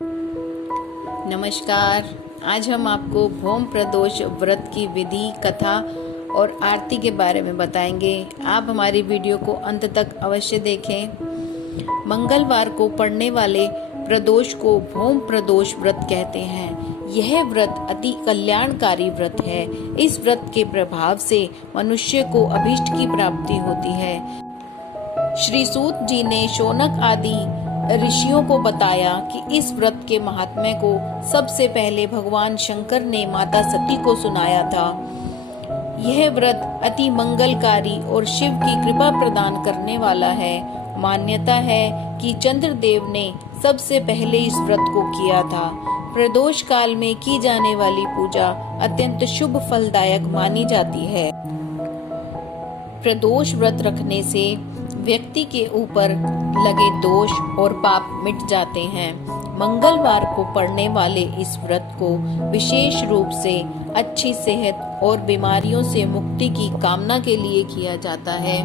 नमस्कार। आज हम आपको भौम प्रदोष व्रत की विधि, कथा और आरती के बारे में बताएंगे। आप हमारी वीडियो को अंत तक अवश्य देखें। मंगलवार को पड़ने वाले प्रदोष को भौम प्रदोष व्रत कहते हैं। यह व्रत अति कल्याणकारी व्रत है। इस व्रत के प्रभाव से मनुष्य को अभीष्ट की प्राप्ति होती है। श्री सूत जी ने शौनक आदि ऋषियों को बताया कि इस व्रत के महात्म्य को सबसे पहले भगवान शंकर ने माता सती को सुनाया था। यह व्रत अति मंगलकारी और शिव की कृपा प्रदान करने वाला है। मान्यता है कि चंद्रदेव ने सबसे पहले इस व्रत को किया था। प्रदोष काल में की जाने वाली पूजा अत्यंत शुभ फलदायक मानी जाती है। प्रदोष व्रत रखने से व्यक्ति के ऊपर लगे दोष और पाप मिट जाते हैं। मंगलवार को पड़ने वाले इस व्रत को विशेष रूप से अच्छी सेहत और बीमारियों से मुक्ति की कामना के लिए किया जाता है।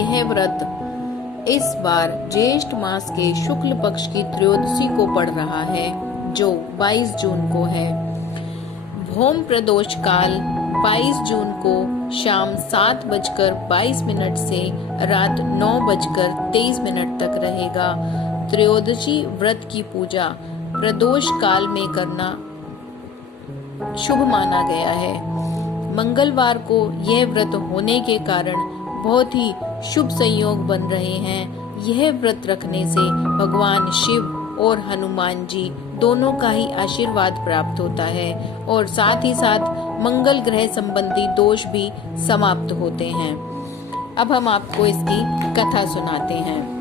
यह व्रत इस बार ज्येष्ठ मास के शुक्ल पक्ष की त्रयोदशी को पड़ रहा है, जो 22 जून को है। भौम प्रदोष काल 22 जून को शाम 7:22 से रात 9:23 तक रहेगा। त्रयोदशी व्रत की पूजा प्रदोष काल में करना शुभ माना गया है। मंगलवार को यह व्रत होने के कारण बहुत ही शुभ संयोग बन रहे हैं। यह व्रत रखने से भगवान शिव और हनुमान जी दोनों का ही आशीर्वाद प्राप्त होता है और साथ ही साथ मंगल ग्रह संबंधी दोष भी समाप्त होते हैं। अब हम आपको इसकी कथा सुनाते हैं।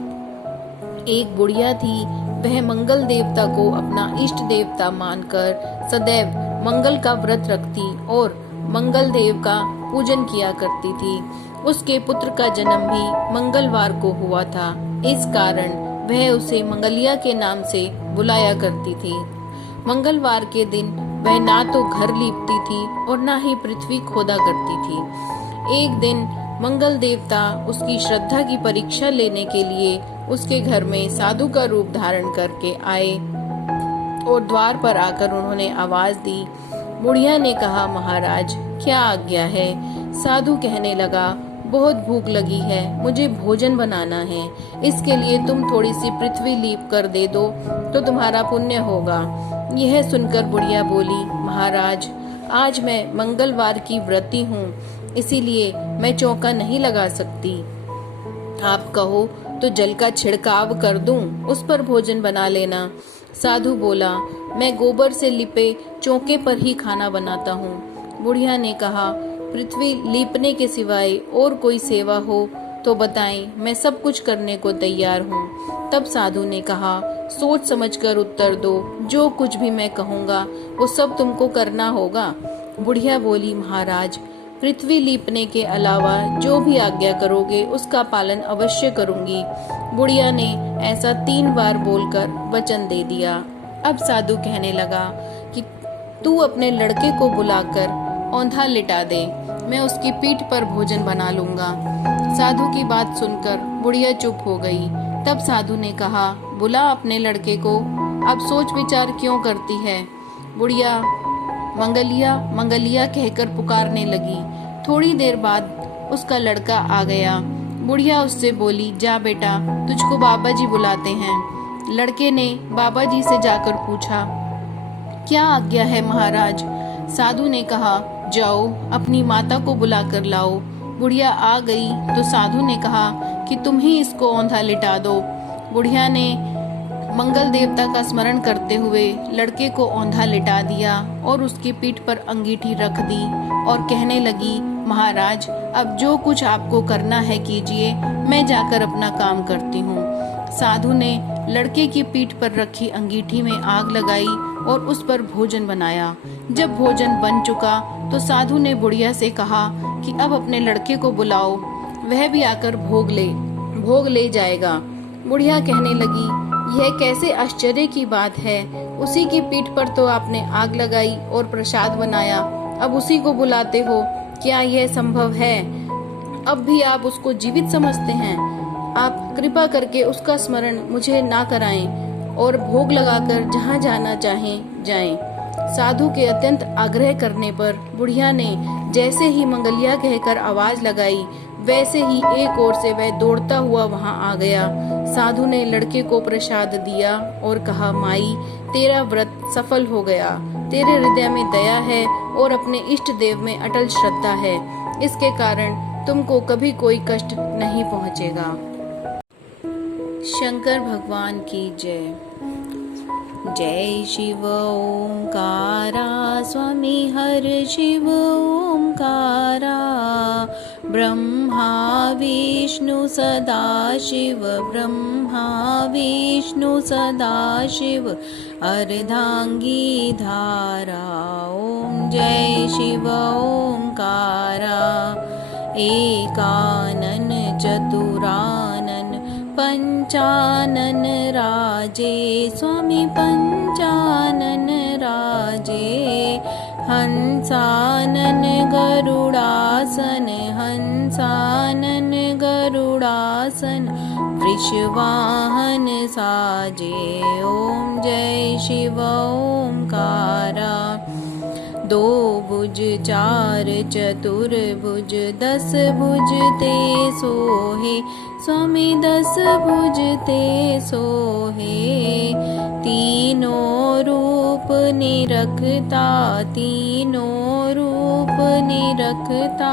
एक बुढ़िया थी। वह मंगल देवता को अपना इष्ट देवता मानकर सदैव मंगल का व्रत रखती और मंगल देव का पूजन किया करती थी। उसके पुत्र का जन्म भी मंगलवार को हुआ था। इस कारण वह उसे मंगलिया के नाम से बुलाया करती थी। मंगलवार के दिन वह ना तो घर लीपती थी और ना ही पृथ्वी खोदा करती थी। एक दिन मंगल देवता उसकी श्रद्धा की परीक्षा लेने के लिए उसके घर में साधु का रूप धारण करके आए और द्वार पर आकर उन्होंने आवाज दी। बुढ़िया ने कहा, महाराज क्या आज्ञा है? साधु कहने लगा, बहुत भूख लगी है, मुझे भोजन बनाना है। इसके लिए तुम थोड़ी सी पृथ्वी लीप कर दे दो तो तुम्हारा पुण्य होगा। यह सुनकर बुढ़िया बोली, महाराज आज मैं मंगलवार की व्रती हूँ, इसीलिए मैं चौका नहीं लगा सकती। आप कहो तो जल का छिड़काव कर दूं, उस पर भोजन बना लेना। साधु बोला, मैं गोबर से लिपे चौके पर ही खाना बनाता हूँ। बुढ़िया ने कहा, पृथ्वी लीपने के सिवाय और कोई सेवा हो तो बताएं, मैं सब कुछ करने को तैयार हूँ। तब साधु ने कहा, सोच समझकर उत्तर दो, जो कुछ भी मैं कहूँगा वो सब तुमको करना होगा। बुढ़िया बोली, महाराज पृथ्वी लीपने के अलावा जो भी आज्ञा करोगे उसका पालन अवश्य करूंगी। बुढ़िया ने ऐसा 3 बार बोलकर वचन दे दिया। अब साधु कहने लगा कि तू अपने लड़के को बुलाकर औंधा लिटा दे, मैं उसकी पीठ पर भोजन बना लूंगा। साधु की बात सुनकर बुढ़िया चुप हो गई। तब साधु ने कहा, बुला अपने लड़के को, अब सोच विचार क्यों करती है? बुढ़िया मंगलिया मंगलिया कहकर पुकारने लगी। थोड़ी देर बाद उसका लड़का आ गया। बुढ़िया उससे बोली, जा बेटा, तुझको बाबा जी बुलाते हैं। लड़के ने बाबा जी से जाकर पूछा, क्या आज्ञा है महाराज? साधु ने कहा, जाओ अपनी माता को बुला कर लाओ। बुढ़िया आ गई तो साधु ने कहा कि तुम ही इसको औंधा लिटा दो। बुढ़िया ने मंगल देवता का स्मरण करते हुए लड़के को औंधा लिटा दिया और उसकी पीठ पर अंगीठी रख दी और कहने लगी, महाराज अब जो कुछ आपको करना है कीजिए, मैं जाकर अपना काम करती हूँ। साधु ने लड़के की पीठ पर रखी अंगीठी में आग लगाई और उस पर भोजन बनाया। जब भोजन बन चुका तो साधु ने बुढ़िया से कहा कि अब अपने लड़के को बुलाओ, वह भी आकर भोग ले जाएगा। बुढ़िया कहने लगी, यह कैसे आश्चर्य की बात है? उसी की पीठ पर तो आपने आग लगाई और प्रसाद बनाया, अब उसी को बुलाते हो, क्या यह संभव है? अब भी आप उसको जीवित समझते हैं? आप कृपा करके उसका स्मरण मुझे ना कराएं। और भोग लगाकर जहाँ जाना चाहें जाएं। साधु के अत्यंत आग्रह करने पर बुढ़िया ने जैसे ही मंगलिया कहकर आवाज लगाई, वैसे ही एक ओर से वह दौड़ता हुआ वहां आ गया। साधु ने लड़के को प्रसाद दिया और कहा, माई, तेरा व्रत सफल हो गया। तेरे हृदय में दया है और अपने इष्ट देव में अटल श्रद्धा है, इसके कारण तुमको कभी कोई कष्ट नहीं पहुंचेगा। शंकर भगवान की जय। जय शिव ओंकारा, स्वामी हर शिव ओंकारा। ब्रह्मा विष्णु सदा शिव, ब्रह्मा विष्णु सदा शिव, अर्धांगी धारा। ओम जय शिव ओंकारा। एकानन चतुरानन पंचानन राजे, स्वामी पंचानन राजे। हंसानन गरुड़ासन, हंसानन गरुड़ासन, वृषवाहन साजे। ओम जय शिव ओंकारा। दो भुज चार चतुर्भुज, 10 भुज ते सोहे, स्वामी 10 भुज ते सोहे। तीनों रूप निरखता, तीनों रूप निरखता,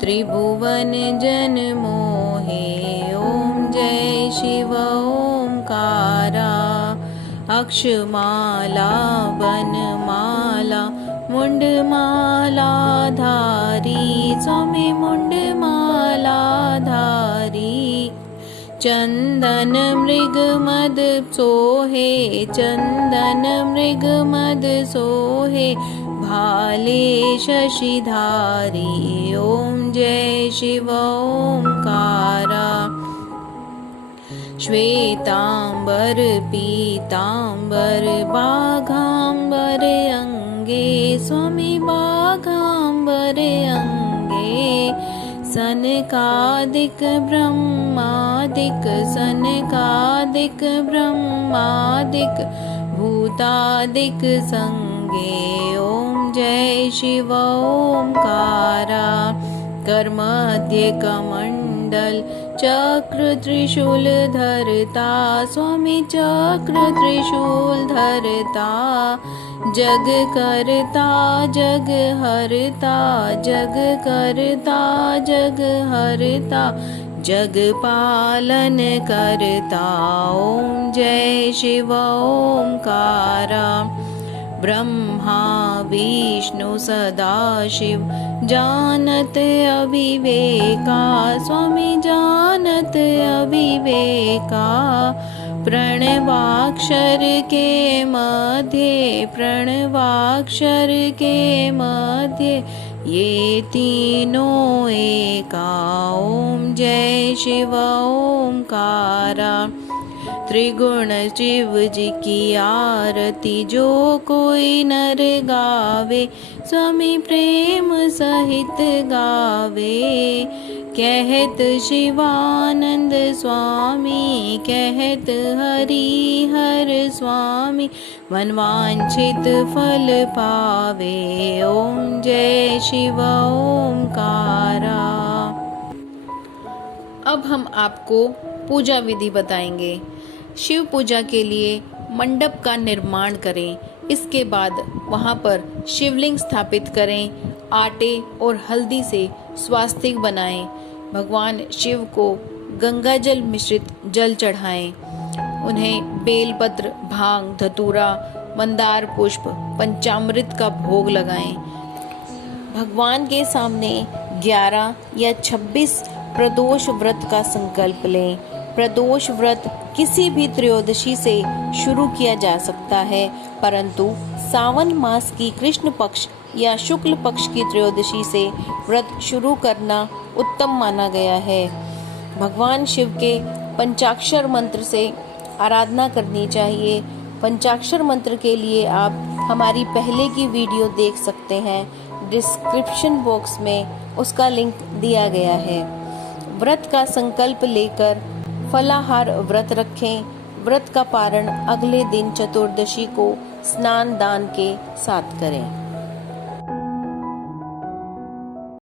त्रिभुवन जन मोहे। ओम जय शिव ओंकारा। अक्षमाला वनमाला, मुंडमाला धारी, स्वामी मुंडमाला धारी। चंदन मृग मद सोहे, चंदन मृग मद सोहे, भाले शशिधारी। ओम जय शिव ओंकारा। श्वेतांबर पीतांबर, बाघांबर अंगे, स्वामी बाघांबर अंगे। सनकादिक ब्रह्मादिक, सनकादिक ब्रह्मादिक, भूतादिक संगे। ओम जय शिव ओंकारा। कर्मध्य कमंडल, चक्र त्रिशूल धरता, स्वामी चक्र त्रिशूल धरता। जग करता जग हरता, जग करता जग हरता, जग पालन करता। ओम जय शिव ओंकारा। ब्रह्मा विष्णु सदा शिव, जानत अविवेका, स्वामी जानत अविवेका। प्रणवाक्षर के मध्य, प्रणवाक्षर के मध्य, ये तीनों एका। ओम जय शिव ओंकारा। त्रिगुण शिव जी की आरती जो कोई नर गावे, स्वामी प्रेम सहित गावे। कहत शिवानंद स्वामी, कहत हरि हर स्वामी, मनवांछित फल पावे। ओम जय शिव ओंकारा। अब हम आपको पूजा विधि बताएंगे। शिव पूजा के लिए मंडप का निर्माण करें। इसके बाद वहां पर शिवलिंग स्थापित करें। आटे और हल्दी से स्वास्तिक बनाएं। भगवान शिव को गंगा जल मिश्रित जल चढ़ाएं। उन्हें बेलपत्र, भांग, धतूरा, मंदार पुष्प, पंचामृत का भोग लगाएं। भगवान के सामने 11 या 26 प्रदोष व्रत का संकल्प लें। प्रदोष व्रत किसी भी त्रयोदशी से शुरू किया जा सकता है, परंतु सावन मास की कृष्ण पक्ष या शुक्ल पक्ष की त्रयोदशी से व्रत शुरू करना उत्तम माना गया है। भगवान शिव के पंचाक्षर मंत्र से आराधना करनी चाहिए। पंचाक्षर मंत्र के लिए आप हमारी पहले की वीडियो देख सकते हैं। डिस्क्रिप्शन बॉक्स में उसका लिंक दिया गया है। व्रत का संकल्प लेकर फलाहार व्रत रखें। व्रत का पारण अगले दिन चतुर्दशी को स्नान दान के साथ करें।